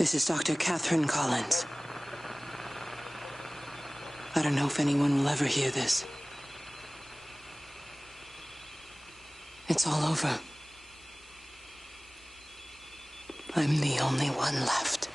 This is Dr. Catherine Collins. I don't know if anyone will ever hear this. It's all over. I'm the only one left.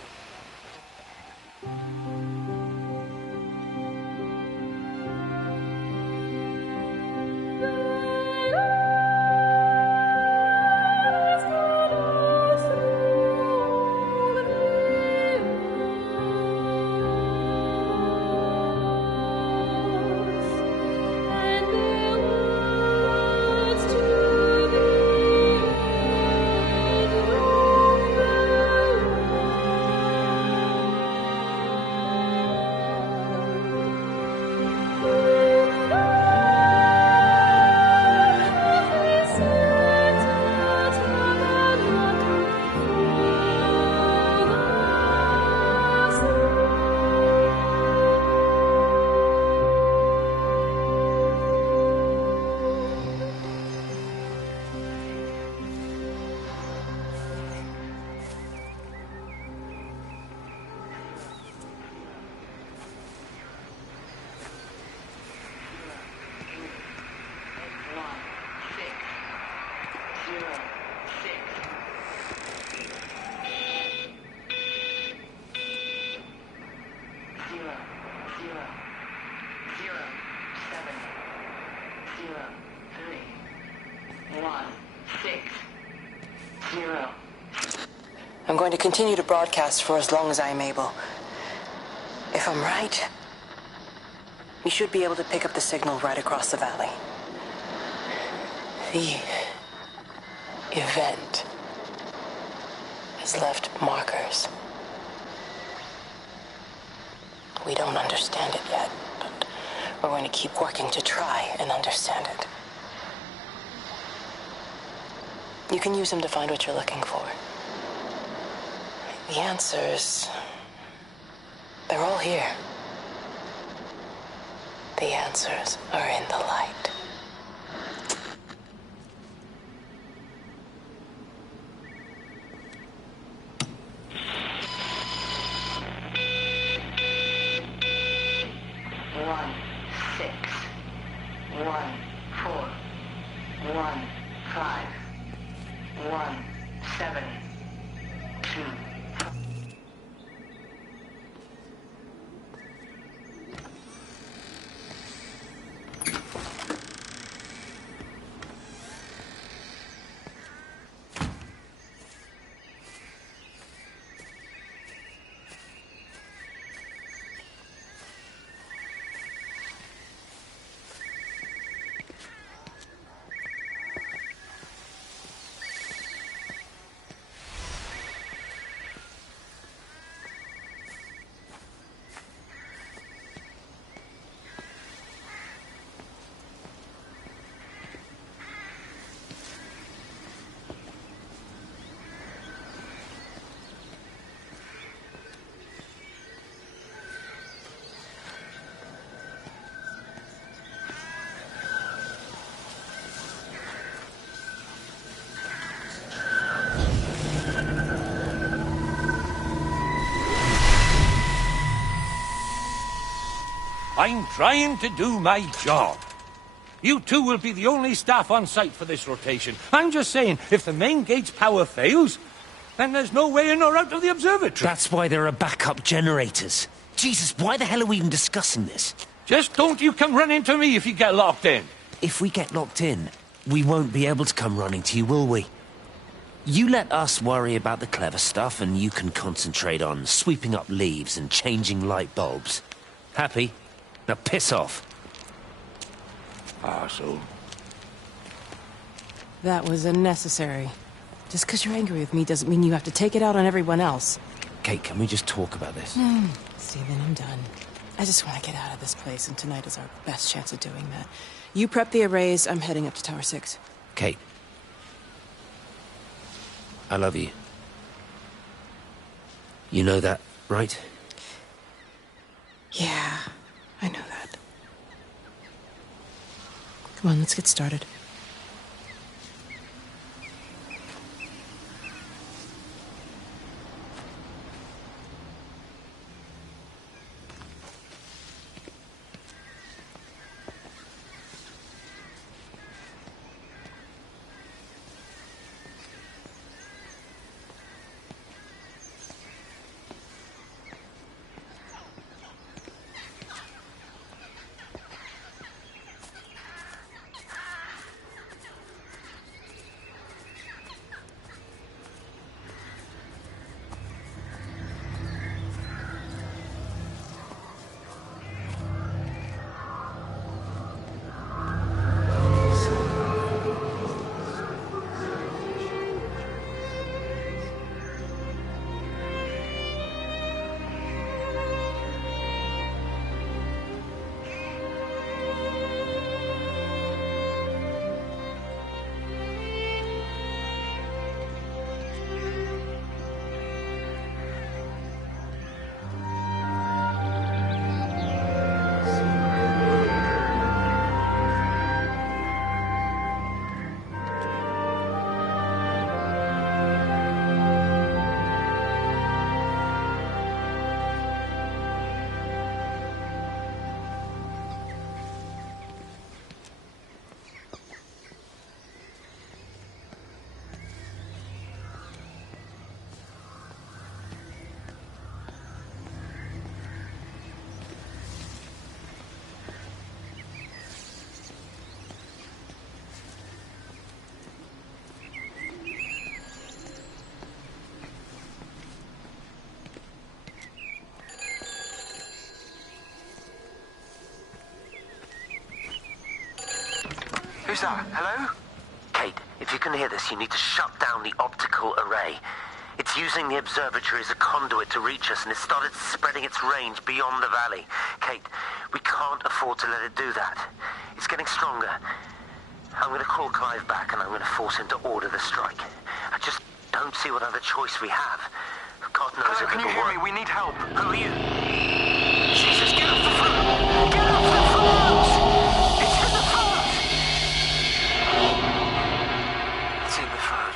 I'm going to continue to broadcast for as long as I am able. If I'm right, we should be able to pick up the signal right across the valley. The event has left markers. We don't understand it yet, but we're going to keep working to try and understand it. You can use them to find what you're looking for. The answers, they're all here. The answers are in the light. I'm trying to do my job. You two will be the only staff on site for this rotation. I'm just saying, if the main gate's power fails, then there's no way in or out of the observatory. That's why there are backup generators. Jesus, why the hell are we even discussing this? Just don't you come running to me if you get locked in. If we get locked in, we won't be able to come running to you, will we? You let us worry about the clever stuff, and you can concentrate on sweeping up leaves and changing light bulbs. Happy? Now piss off. Arsehole. That was unnecessary. Just because you're angry with me doesn't mean you have to take it out on everyone else. Kate, can we just talk about this? Steven, I'm done. I just want to get out of this place, and tonight is our best chance of doing that. You prep the arrays, I'm heading up to Tower 6. Kate. I love you. You know that, right? Yeah, I know that. Come on, let's get started. Who's that? Hello? Kate, if you can hear this, you need to shut down the optical array. It's using the observatory as a conduit to reach us, and it's started spreading its range beyond the valley. Kate, we can't afford to let it do that. It's getting stronger. I'm going to call Clive back, and I'm going to force him to order the strike. I just don't see what other choice we have. God knows Hello, if can you hear me? We need help. Who are you? Jesus, get off the phone! Get off the phone! It's in the phone! It's in the phone.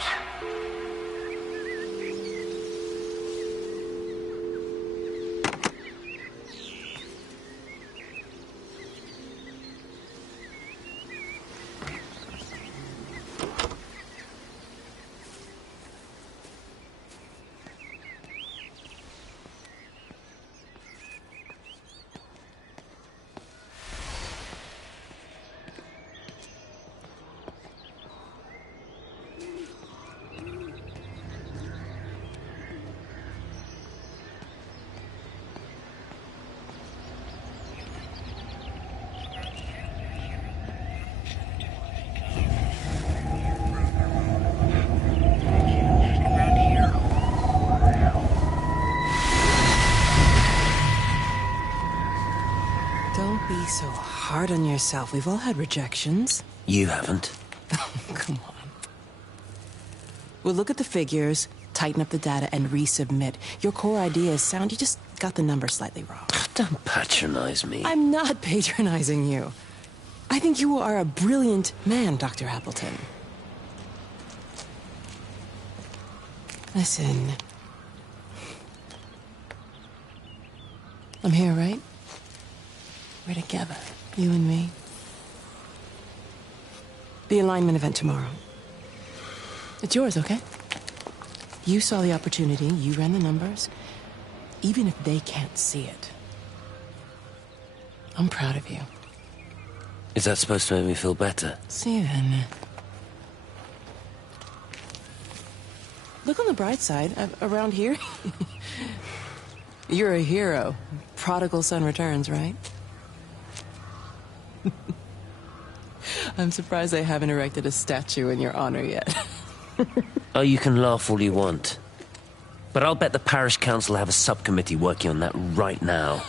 Don't be so hard on yourself. We've all had rejections. You haven't. Come on. We'll look at the figures, tighten up the data, and resubmit. Your core idea is sound. You just got the number slightly wrong. Don't patronize me. I'm not patronizing you. I think you are a brilliant man, Dr. Appleton. Listen. I'm here, right? We're together, you and me. The alignment event tomorrow. It's yours, okay? You saw the opportunity, you ran the numbers. Even if they can't see it, I'm proud of you. Is that supposed to make me feel better? Steven. Look on the bright side. Around here, you're a hero. Prodigal son returns, right? I'm surprised they haven't erected a statue in your honor yet. Oh, you can laugh all you want. But I'll bet the parish council have a subcommittee working on that right now.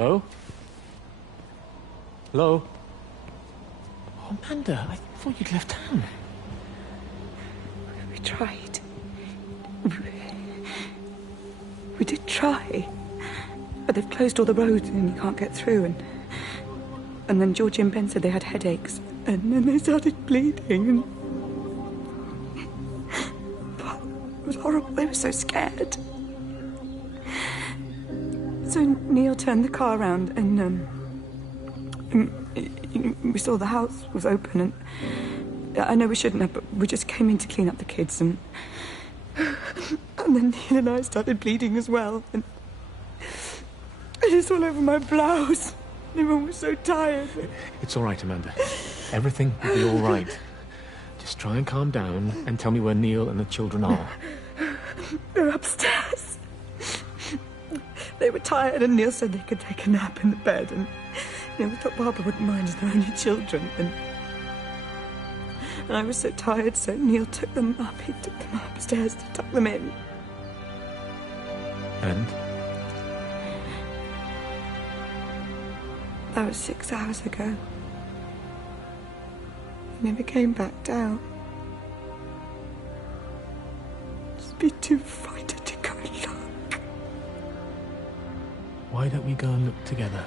Hello? Hello? Oh, Amanda, I thought you'd left town. We tried. We did try. But they've closed all the roads and you can't get through. And then Georgie and Ben said they had headaches. And then they started bleeding. And it was horrible. They were so scared. So Neil turned the car around and we saw the house was open, and I know we shouldn't have, but we just came in to clean up the kids, and then Neil and I started bleeding as well, and it's all over my blouse. Everyone was so tired. It's all right, Amanda. Everything will be all right. Just try and calm down and tell me where Neil and the children are. They're upstairs. They were tired, and Neil said they could take a nap in the bed, and we thought Barbara wouldn't mind as they're only children, and I was so tired, so Neil took them up. He took them upstairs to tuck them in. And? That was 6 hours ago. He never came back down. Just be too frightened to go look. Why don't we go and look together?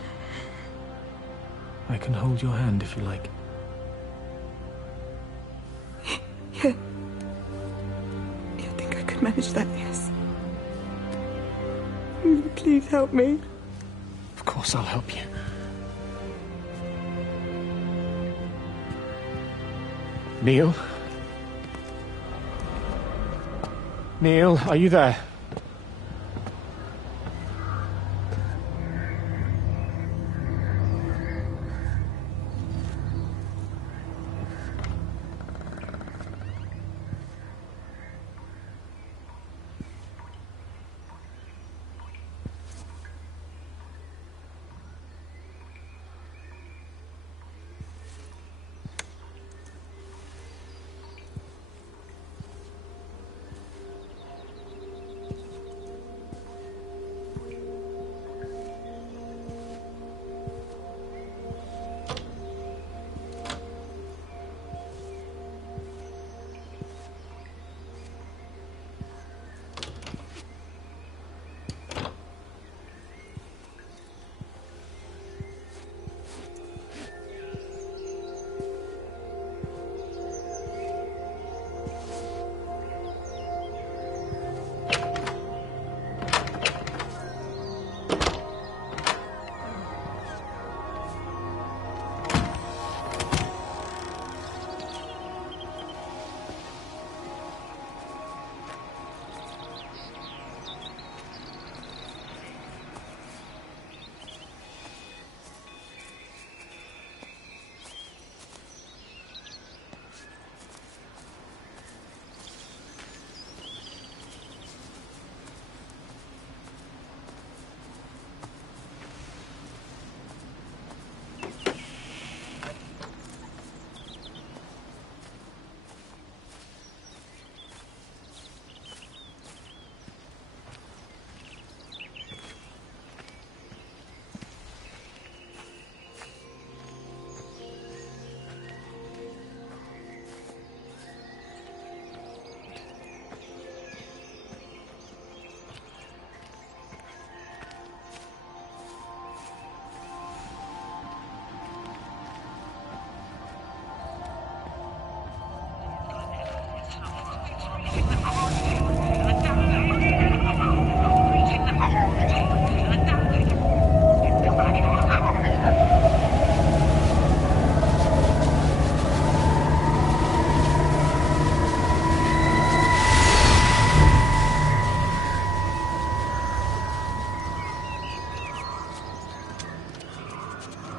I can hold your hand if you like. Yeah. I think I could manage that, yes. Please help me. Of course I'll help you. Neil? Neil, are you there?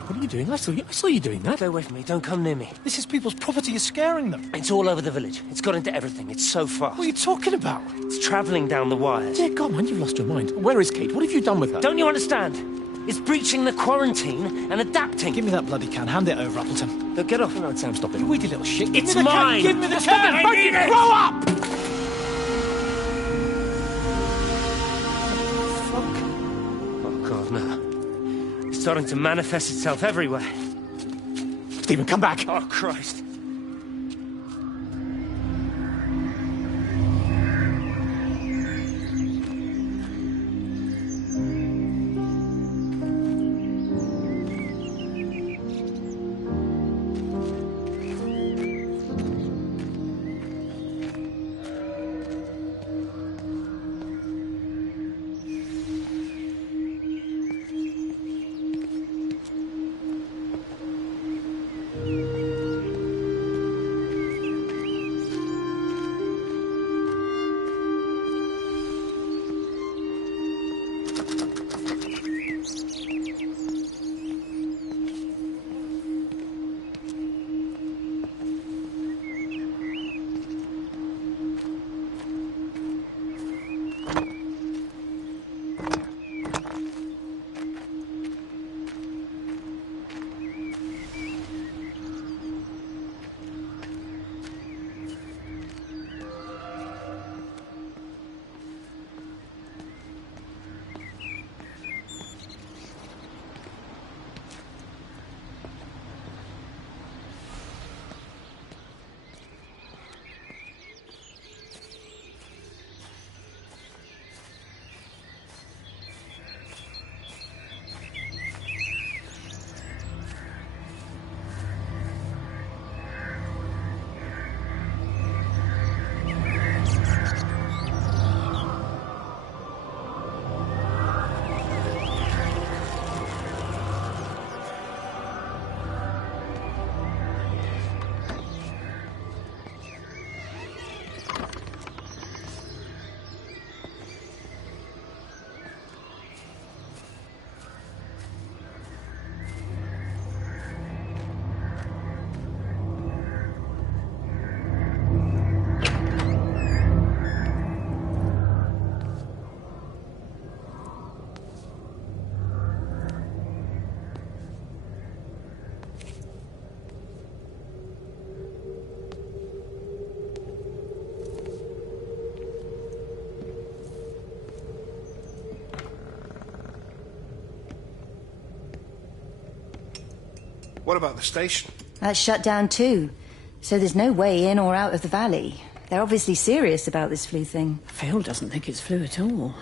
What are you doing? I saw you doing that. Stay away from me. Don't come near me. This is people's property. You're scaring them. It's all over the village. It's got into everything. It's so fast. What are you talking about? It's travelling down the wires. Dear God, man, you've lost your mind. Where is Kate? What have you done with her? Don't you understand? It's breaching the quarantine and adapting. Give me that bloody can. Hand it over, Appleton. Look, get off. No, Sam, stop it. You weedy little shit. It's mine. Give me the Stop can. it. I need it. Grow up! Fuck. Oh, God, no. starting to manifest itself everywhere. Stephen, come back! Oh, Christ. What about the station? That's shut down too. So there's no way in or out of the valley. They're obviously serious about this flu thing. Phil doesn't think it's flu at all.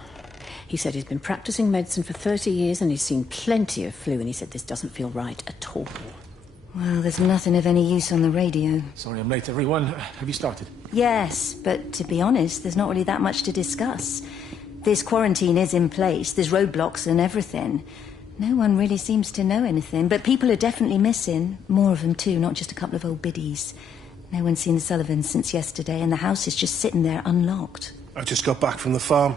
He said he's been practicing medicine for 30 years and he's seen plenty of flu, and he said this doesn't feel right at all. Well, there's nothing of any use on the radio. Sorry I'm late, everyone. Have you started? Yes, but to be honest, there's not really that much to discuss. This quarantine is in place, there's roadblocks and everything. No one really seems to know anything, but people are definitely missing. More of them too, not just a couple of old biddies. No one's seen the Sullivans since yesterday, and the house is just sitting there unlocked. I just got back from the farm.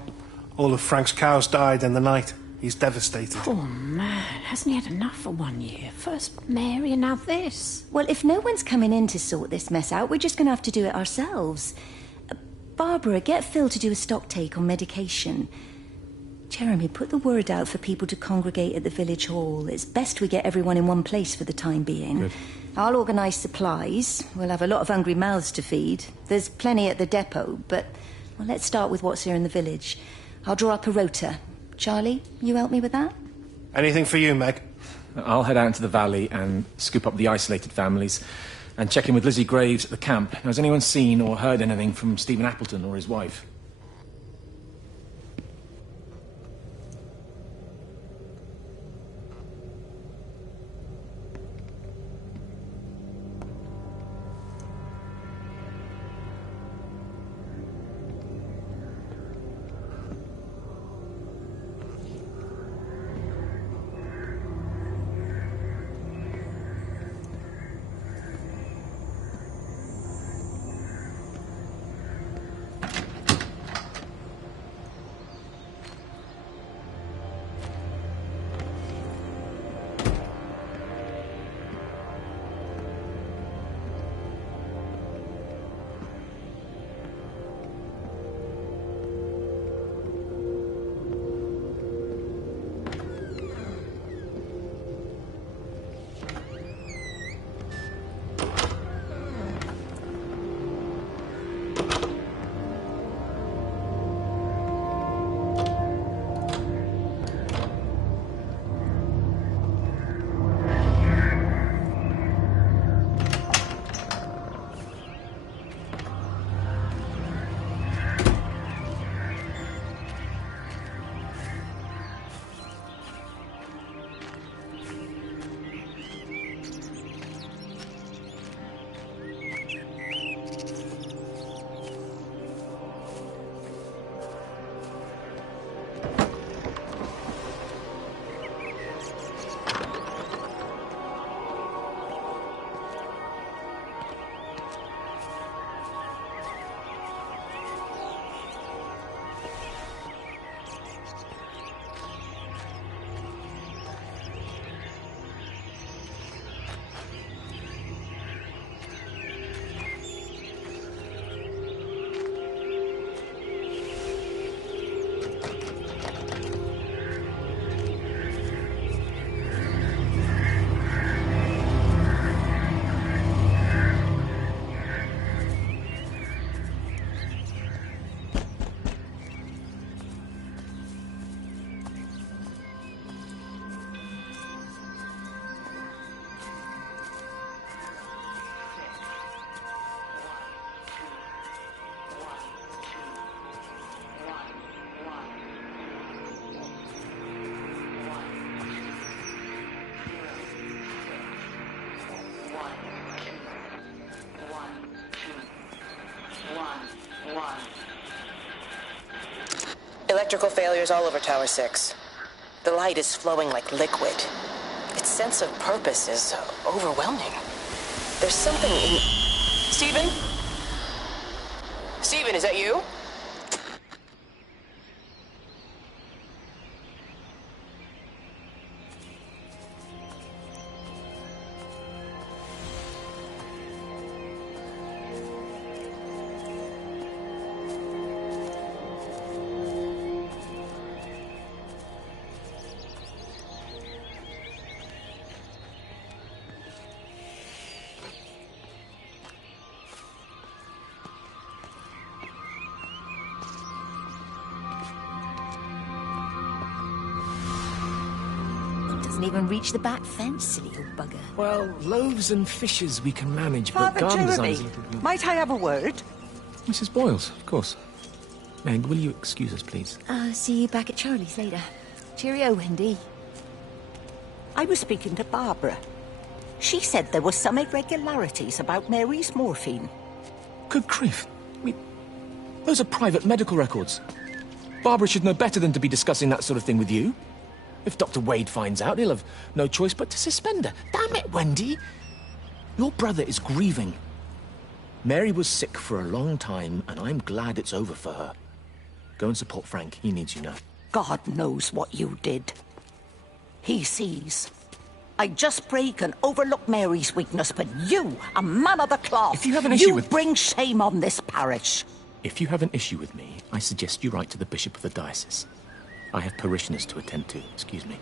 All of Frank's cows died in the night. He's devastated. Poor man, hasn't he had enough for 1 year? First Mary and now this. Well, if no one's coming in to sort this mess out, we're just going to have to do it ourselves. Barbara, get Phil to do a stock take on medication. Jeremy, put the word out for people to congregate at the village hall. It's best we get everyone in one place for the time being. Good. I'll organise supplies. We'll have a lot of hungry mouths to feed. There's plenty at the depot, but well, let's start with what's here in the village. I'll draw up a rota. Charlie, you help me with that? Anything for you, Meg? I'll head out into the valley and scoop up the isolated families and check in with Lizzie Graves at the camp. Now, has anyone seen or heard anything from Stephen Appleton or his wife? Electrical failures all over Tower 6. The light is flowing like liquid. Its sense of purpose is overwhelming. There's something in... Stephen? Stephen, is that you? Doesn't even reach the back fence, silly old bugger. Well, loaves and fishes we can manage, but Father garden Jeremy, design is a little... might I have a word? Mrs. Boyles, of course. Meg, will you excuse us, please? See you back at Charlie's later. Cheerio, Wendy. I was speaking to Barbara. She said there were some irregularities about Mary's morphine. Good grief. Those are private medical records. Barbara should know better than to be discussing that sort of thing with you. If Dr. Wade finds out, he'll have no choice but to suspend her. Damn it, Wendy! Your brother is grieving. Mary was sick for a long time, and I'm glad it's over for her. Go and support Frank. He needs you now. God knows what you did. He sees. I just pray can overlook Mary's weakness, but you, a man of the cloth, If you have an issue you with... bring shame on this parish. If you have an issue with me, I suggest you write to the Bishop of the Diocese. I have parishioners to attend to. Excuse me.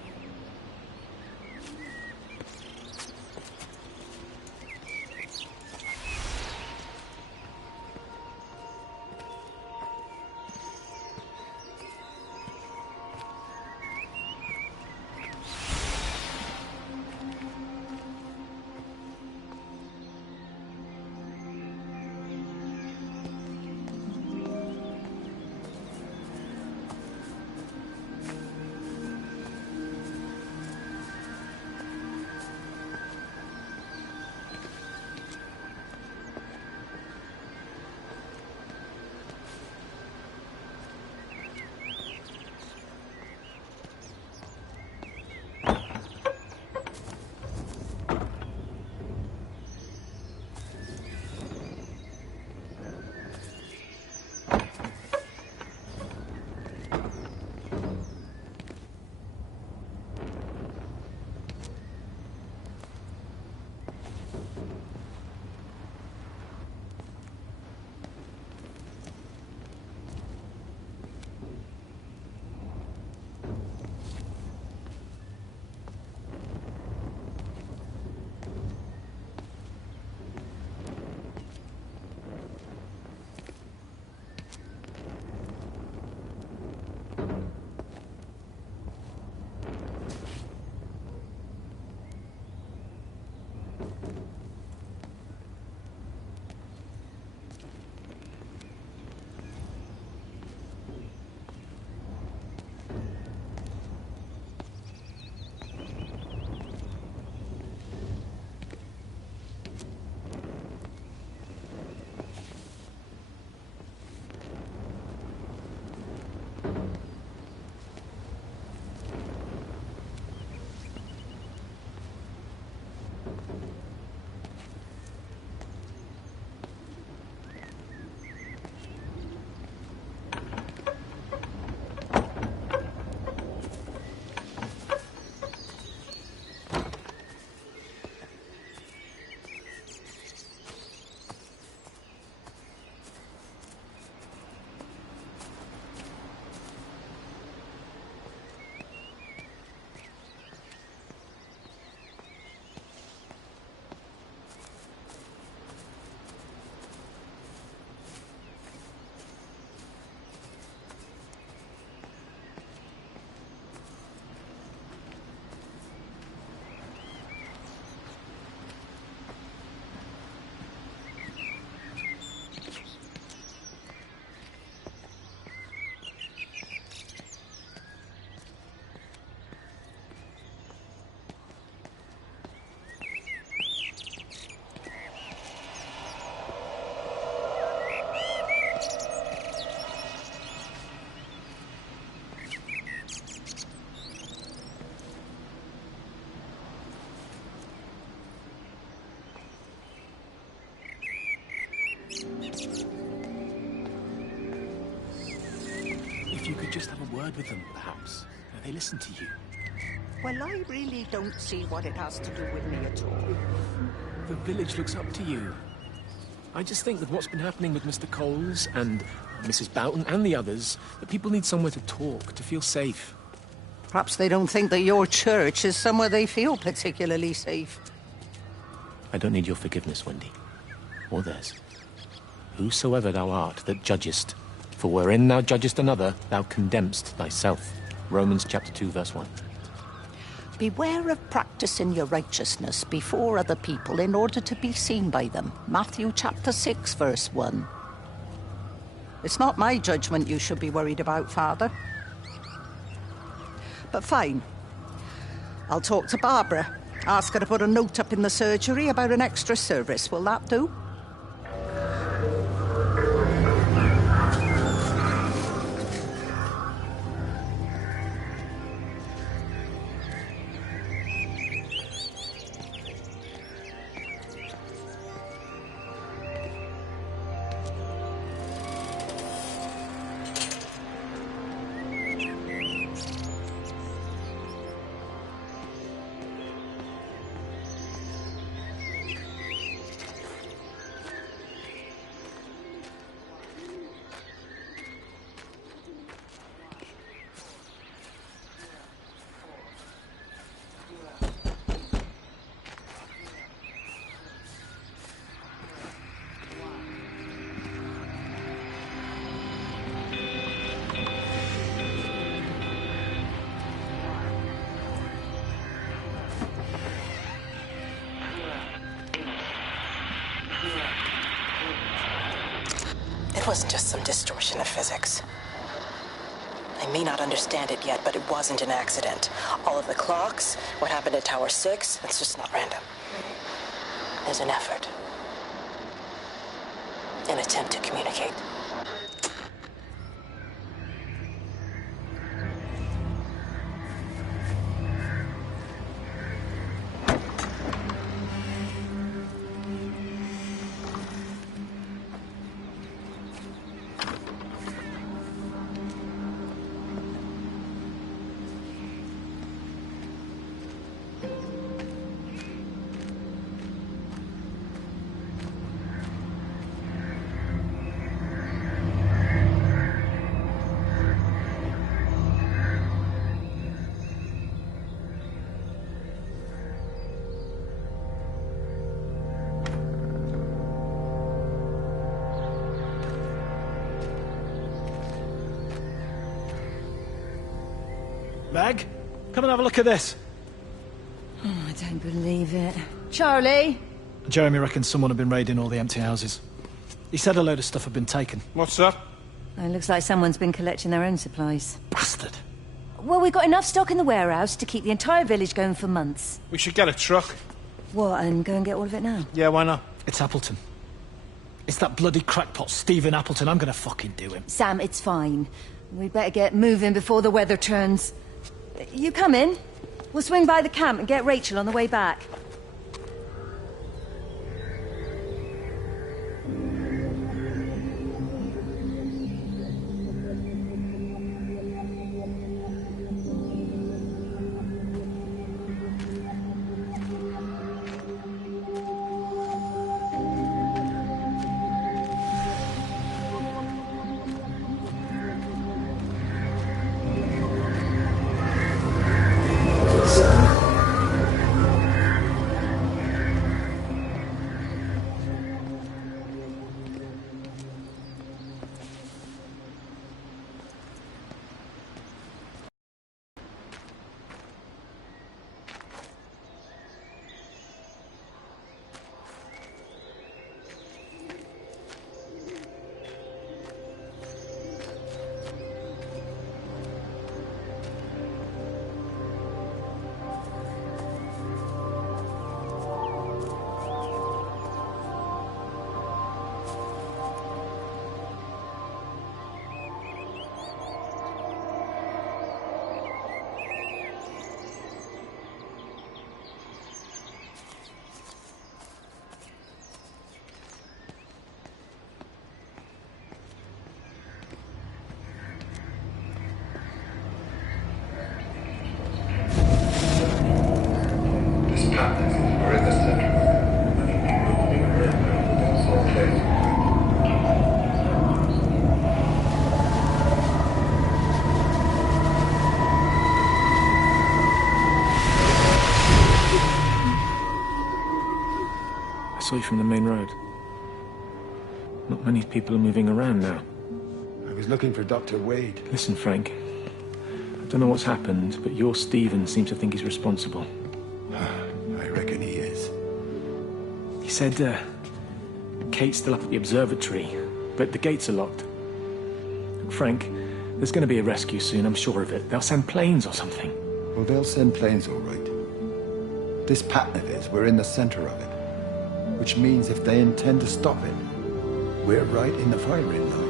just have a word with them, perhaps. They listen to you. Well, I really don't see what it has to do with me at all. The village looks up to you. I just think with what's been happening with Mr. Coles and Mrs. Boughton and the others, that people need somewhere to talk, to feel safe. Perhaps they don't think that your church is somewhere they feel particularly safe. I don't need your forgiveness, Wendy. Or theirs. Whosoever thou art that judgest, for wherein thou judgest another, thou condemnest thyself. Romans chapter 2, verse 1. Beware of practicing your righteousness before other people in order to be seen by them. Matthew chapter 6, verse 1. It's not my judgment you should be worried about, Father. But fine. I'll talk to Barbara. Ask her to put a note up in the surgery about an extra service. Will that do? It wasn't just some distortion of physics. I may not understand it yet, but it wasn't an accident. All of the clocks, what happened at Tower 6, it's just not random. There's an effort. An attempt to communicate. Meg, come and have a look at this. Oh, I don't believe it. Charlie? Jeremy reckons someone had been raiding all the empty houses. He said a load of stuff had been taken. What's that? It looks like someone's been collecting their own supplies. Bastard. Well, we've got enough stock in the warehouse to keep the entire village going for months. We should get a truck. What, and go and get all of it now? Yeah, why not? It's Appleton. It's that bloody crackpot Stephen Appleton. I'm gonna fucking do him. Sam, it's fine. We'd better get moving before the weather turns. You come in. We'll swing by the camp and get Rachel on the way back. saw you from the main road. Not many people are moving around now. I was looking for Dr. Wade. Listen, Frank. I don't know what's happened, but your Stephen seems to think he's responsible. I reckon he is. He said, Kate's still up at the observatory, but the gates are locked. Frank, there's going to be a rescue soon, I'm sure of it. They'll send planes or something. Well, they'll send planes, all right. This pattern of his, we're in the center of it. Which means if they intend to stop it, we're right in the firing line.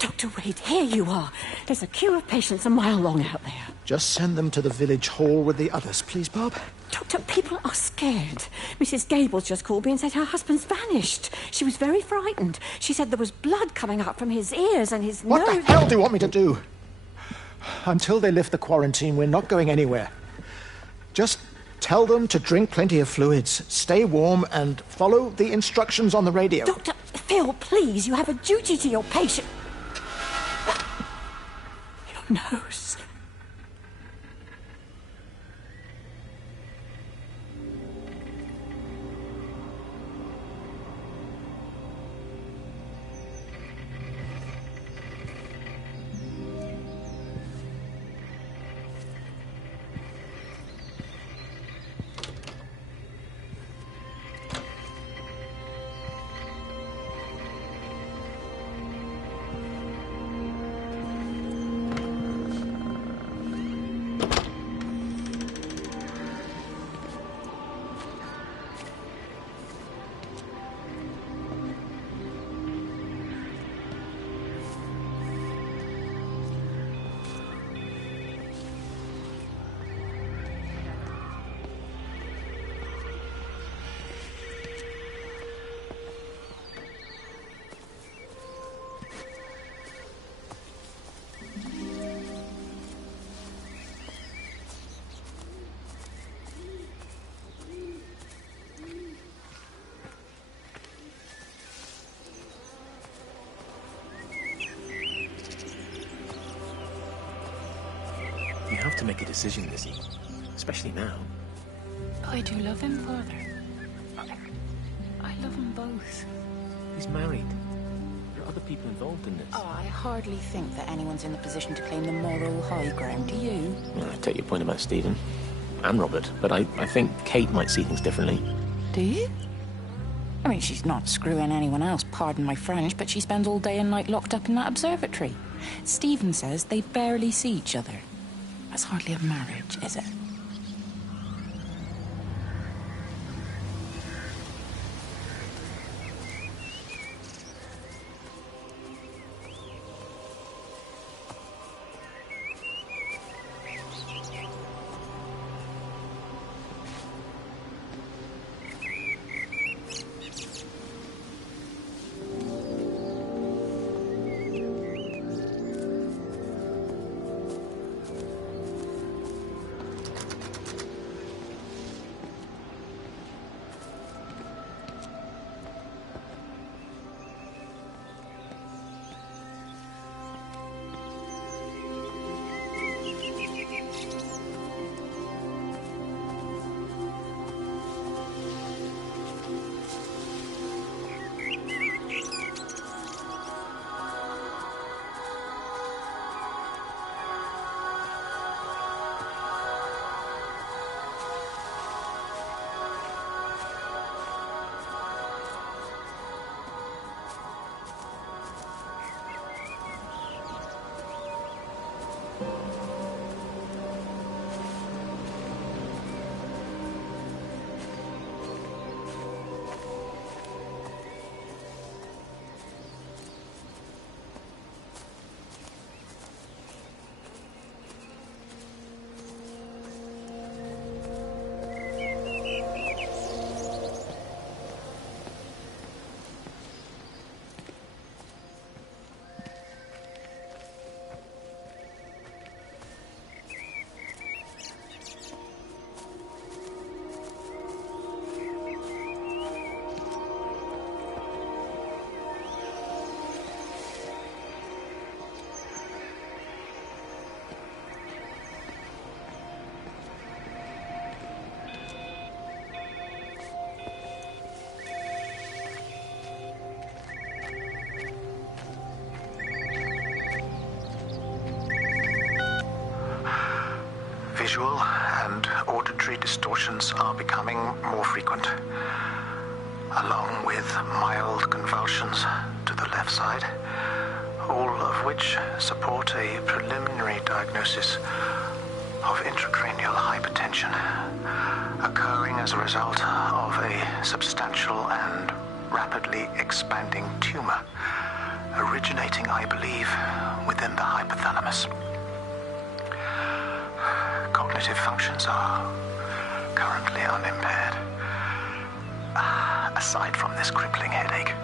Dr. Wade, here you are. There's a queue of patients a mile long out there. Just send them to the village hall with the others, please, Bob. Doctor, people are scared. Mrs. Gables just called me and said her husband's vanished. She was very frightened. She said there was blood coming out from his ears and his nose. What the hell do you want me to do? Until they lift the quarantine, we're not going anywhere. Just tell them to drink plenty of fluids, stay warm, and follow the instructions on the radio. Dr. Phil, please, you have a duty to your patient. Your nose. You have to make a decision, Lizzie. Especially now. I do love him, Father. I love them both. He's married. There are other people involved in this. Oh, I hardly think that anyone's in the position to claim the moral high ground, do you? Well, I take your point about Stephen. And Robert. But I think Kate might see things differently. Do you? I mean, she's not screwing anyone else, pardon my French, but she spends all day and night locked up in that observatory. Stephen says they barely see each other. That's hardly a marriage, is it? Visual and auditory distortions are becoming more frequent, along with mild convulsions to the left side, all of which support a preliminary diagnosis of intracranial hypertension, occurring as a result of a substantial and rapidly expanding tumor, originating, I believe, within the hypothalamus. Cognitive functions are currently unimpaired, aside from this crippling headache.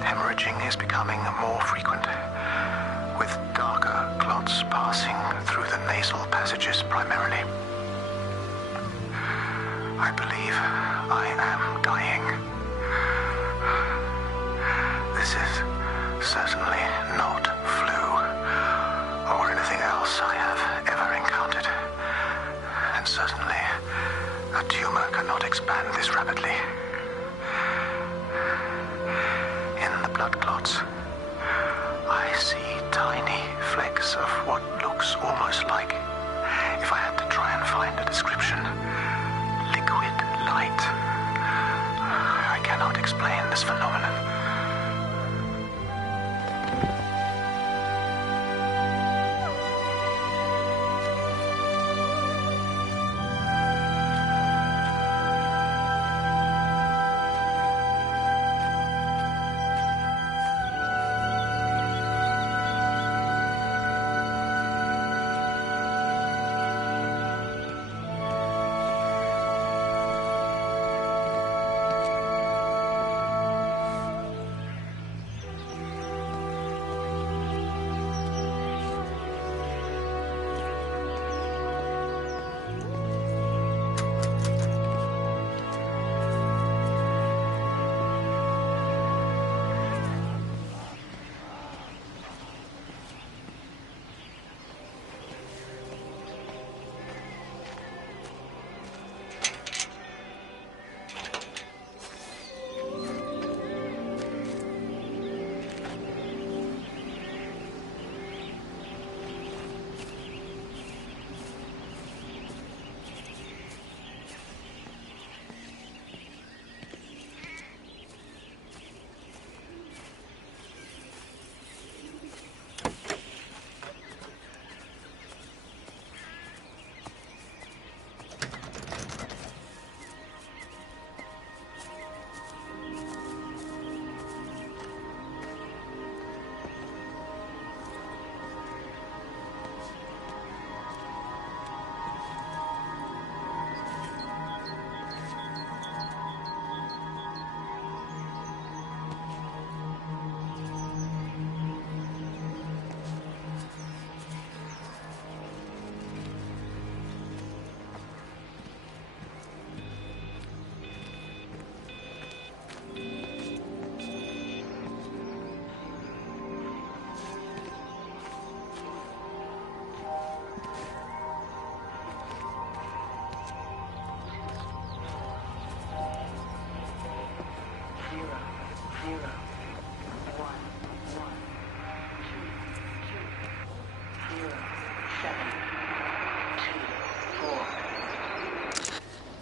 Hemorrhaging is becoming more frequent, with darker clots passing through the nasal passages primarily. I believe I am dying. This is certainly not flu or anything else I have ever encountered. And certainly, a tumor cannot expand this rapidly. In the blood clots, I see tiny flecks of what looks almost like, if I had to try and find a description, liquid light. I cannot explain this phenomenon.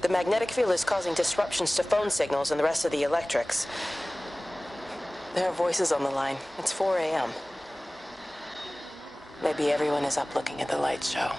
The magnetic field is causing disruptions to phone signals and the rest of the electrics. There are voices on the line. It's 4 a.m. Maybe everyone is up looking at the light show.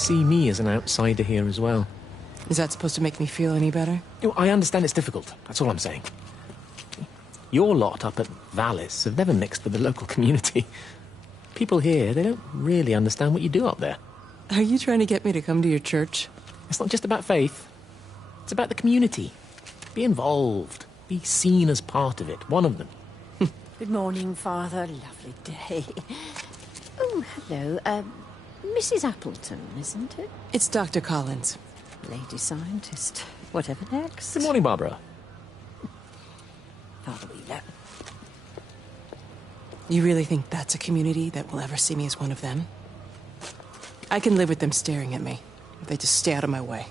see me as an outsider here as well. Is that supposed to make me feel any better? I understand it's difficult. That's all I'm saying. Your lot up at Vallis have never mixed with the local community. People here, they don't really understand what you do up there. Are you trying to get me to come to your church? It's not just about faith. It's about the community. Be involved. Be seen as part of it. One of them. Good morning, Father. Lovely day. Oh, hello. Mrs. Appleton, isn't it? It's Dr. Collins. Lady scientist. Whatever next. Good morning, Barbara. Father Wheeler. You really think that's a community that will ever see me as one of them? I can live with them staring at me, if they just stay out of my way.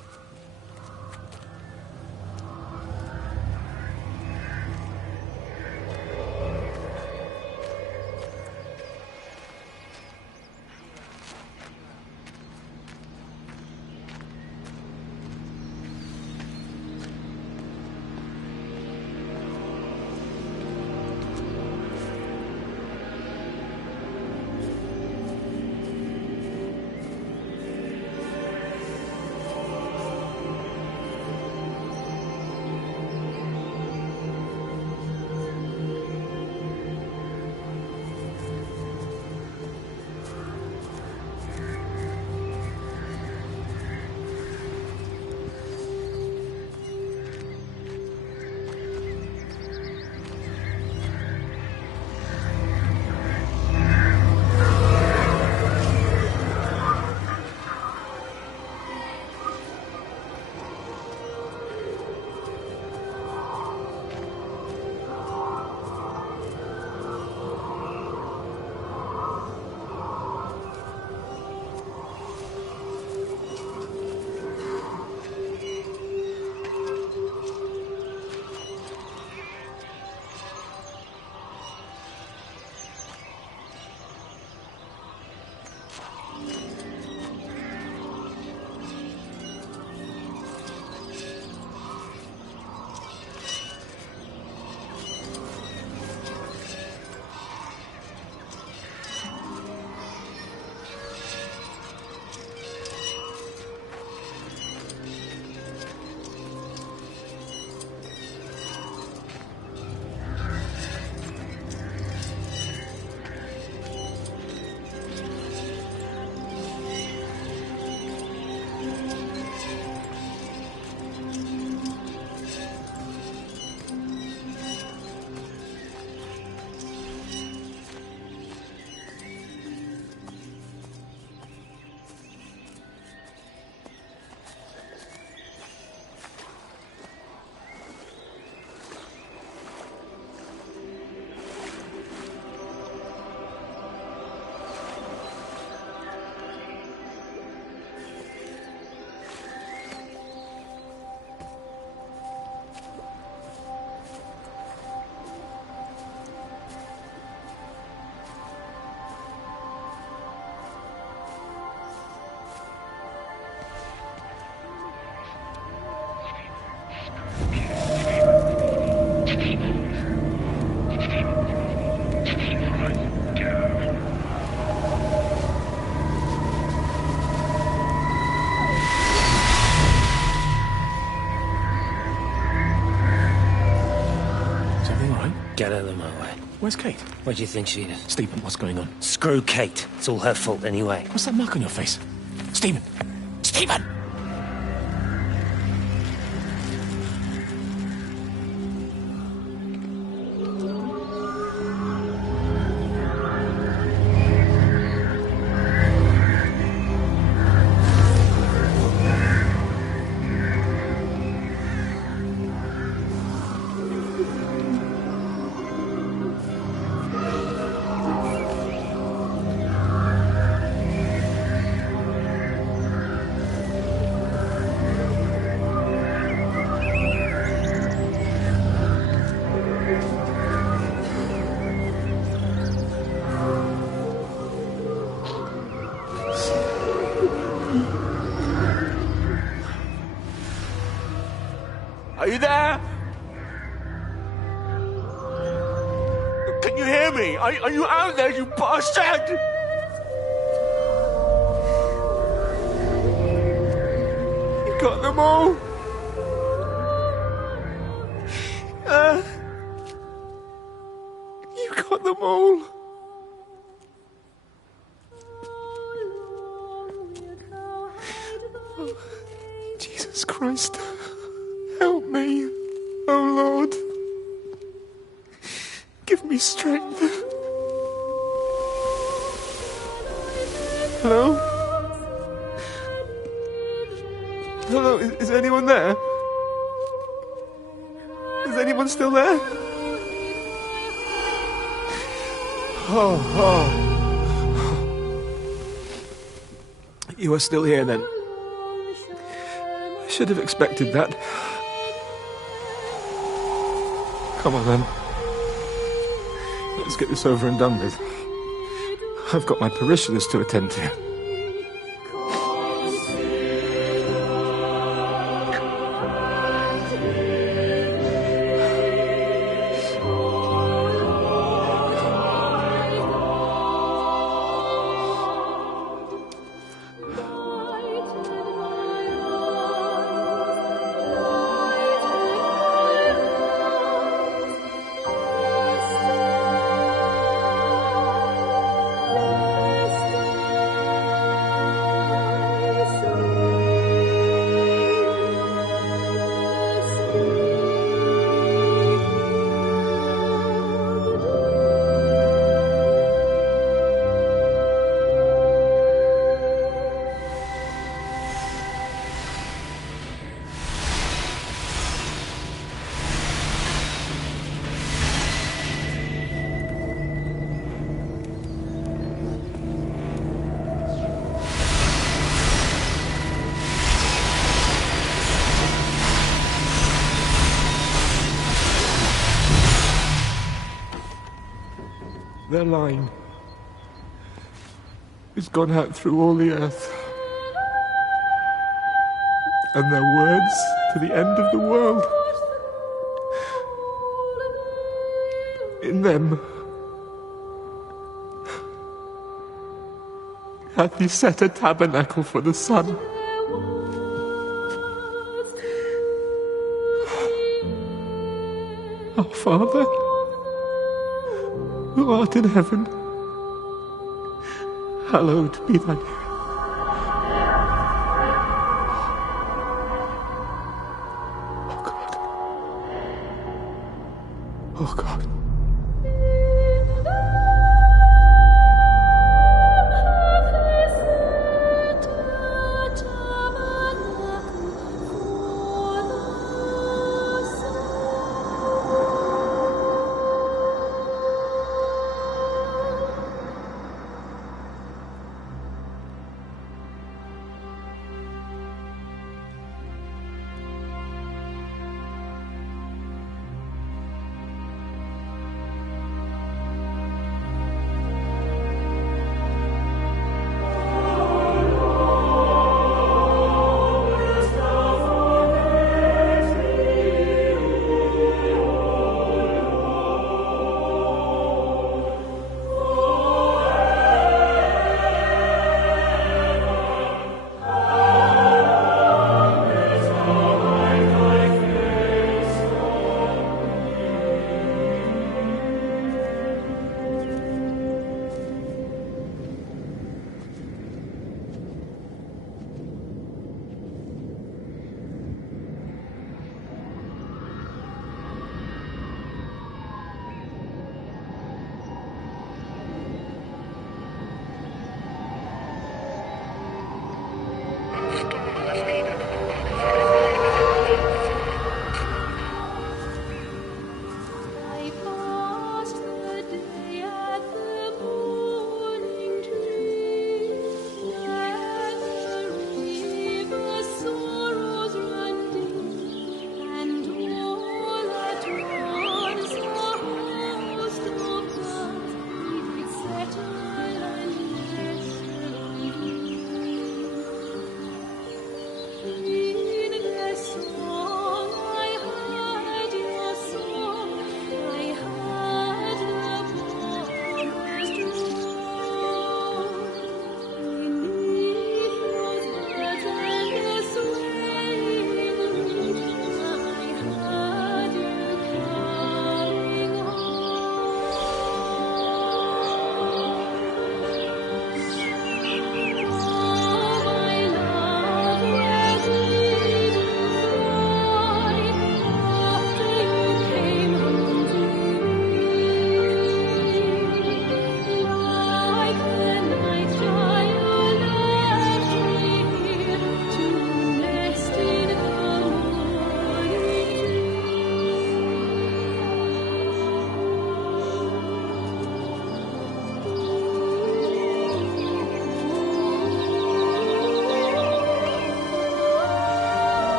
Get out of my way. Where's Kate? Where do you think she is? Stephen, what's going on? Screw Kate. It's all her fault anyway. What's that mark on your face? Stephen! Stephen! Are you there? Can you hear me? Are you out there, you bastard? got them all. You got them all. Oh, Jesus Christ. Help me, oh Lord. Give me strength. Hello? Hello, is anyone there? Is anyone still there? Oh. You are still here then. I should have expected that. Come on then. Let's get this over and done with. I've got my parishioners to attend to. Their line has gone out through all the earth, and their words to the end of the world. In them hath he set a tabernacle for the sun. Our Father, who art in heaven, hallowed be thy name. Oh God. Oh God.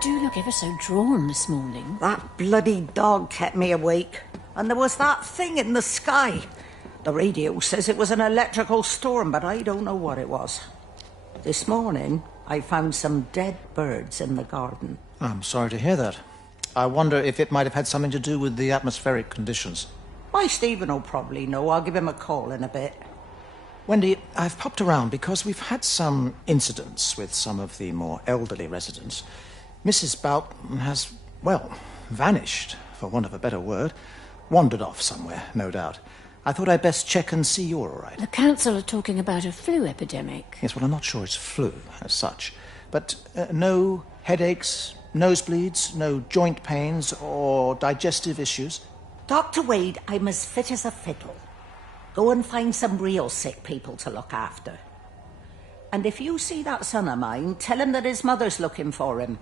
do look ever so drawn this morning. That bloody dog kept me awake. And there was that thing in the sky. The radio says it was an electrical storm, but I don't know what it was. This morning, I found some dead birds in the garden. I'm sorry to hear that. I wonder if it might have had something to do with the atmospheric conditions. My Stephen will probably know. I'll give him a call in a bit. Wendy, I've popped around because we've had some incidents with some of the more elderly residents. Mrs. Boughton has, well, vanished, for want of a better word. Wandered off somewhere, no doubt. I thought I'd best check and see you're all right. The council are talking about a flu epidemic. Yes, well, I'm not sure it's flu as such. But no headaches, nosebleeds, no joint pains or digestive issues? Dr. Wade, I'm as fit as a fiddle. Go and find some real sick people to look after. And if you see that son of mine, tell him that his mother's looking for him.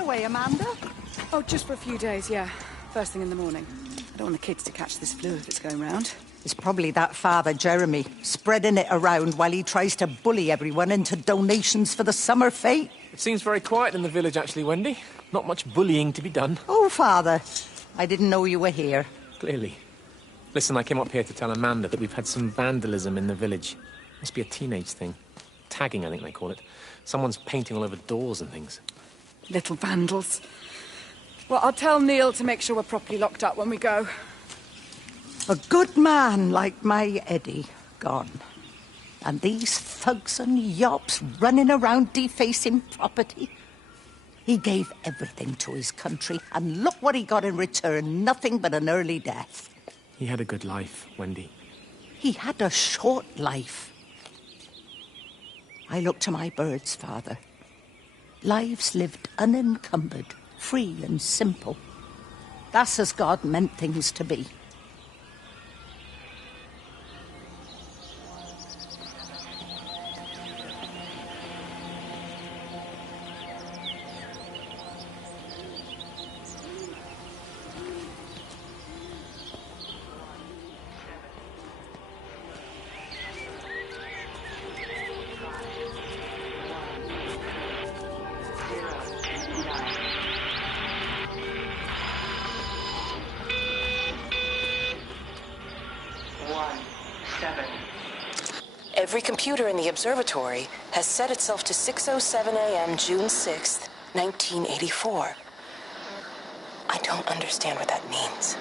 Away, Amanda? Oh, just for a few days, yeah. First thing in the morning. I don't want the kids to catch this flu if it's going round. It's probably that father, Jeremy, spreading it around while he tries to bully everyone into donations for the summer fete. It seems very quiet in the village, actually, Wendy. Not much bullying to be done. Oh, Father. I didn't know you were here. Clearly. Listen, I came up here to tell Amanda that we've had some vandalism in the village. Must be a teenage thing. Tagging, I think they call it. Someone's painting all over doors and things. Little vandals. Well, I'll tell Neil to make sure we're properly locked up when we go. A good man like my Eddie gone. And these thugs and yops running around defacing property. He gave everything to his country, and look what he got in return. Nothing but an early death. He had a good life, Wendy. He had a short life. I look to my birds, Father. Lives lived unencumbered, free and simple. That's as God meant things to be. Every computer in the observatory has set itself to 6:07 a.m. June 6th, 1984. I don't understand what that means.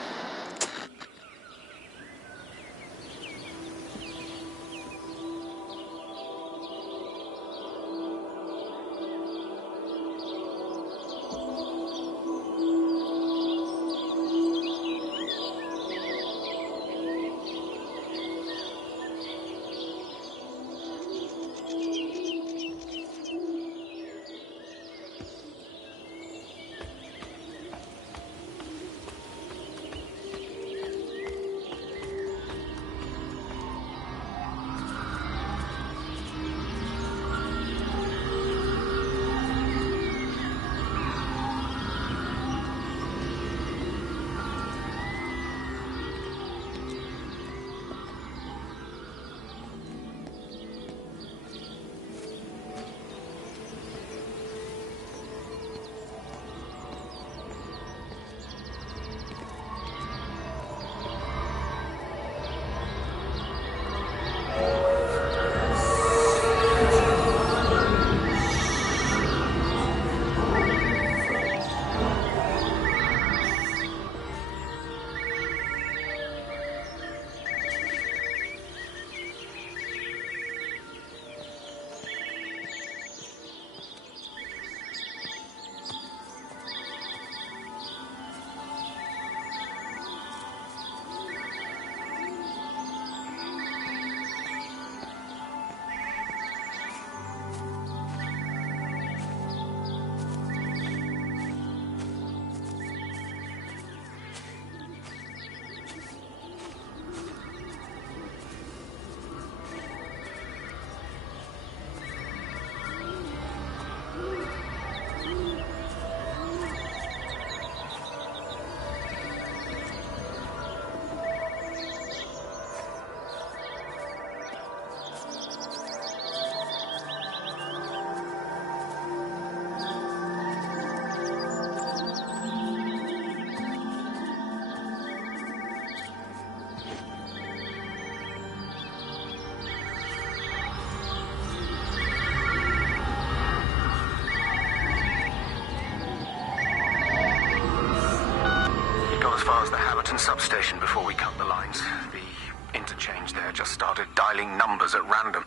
Western substation before we cut the lines. The interchange there just started dialing numbers at random.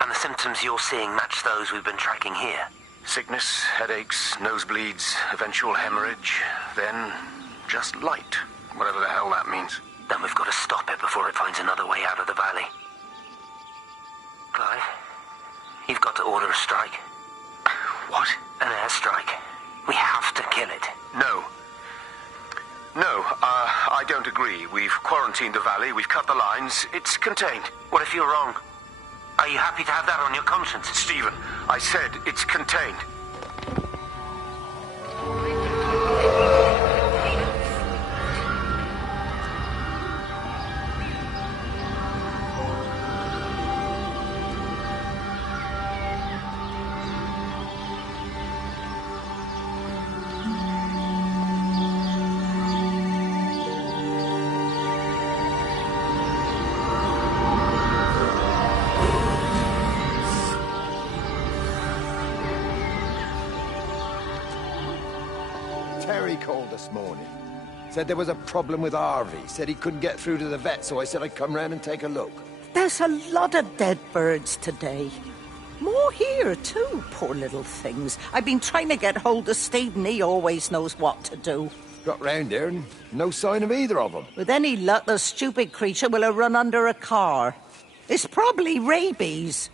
And the symptoms you're seeing match those we've been tracking here? Sickness, headaches, nosebleeds, eventual hemorrhage, then just light, whatever the hell that means. Then we've got to stop it before it finds another way out of the valley. Clive, you've got to order a strike. What? An airstrike. We have to kill it. No. No, I don't agree. We've quarantined the valley, we've cut the lines, it's contained. What if you're wrong? Are you happy to have that on your conscience? Stephen, I said it's contained. Terry called this morning. Said there was a problem with Harvey. Said he couldn't get through to the vet, so I said I'd come round and take a look. There's a lot of dead birds today. More here, too, poor little things. I've been trying to get hold of Steve, and he always knows what to do. Got round there and no sign of either of them. With any luck, the stupid creature will have run under a car. It's probably rabies.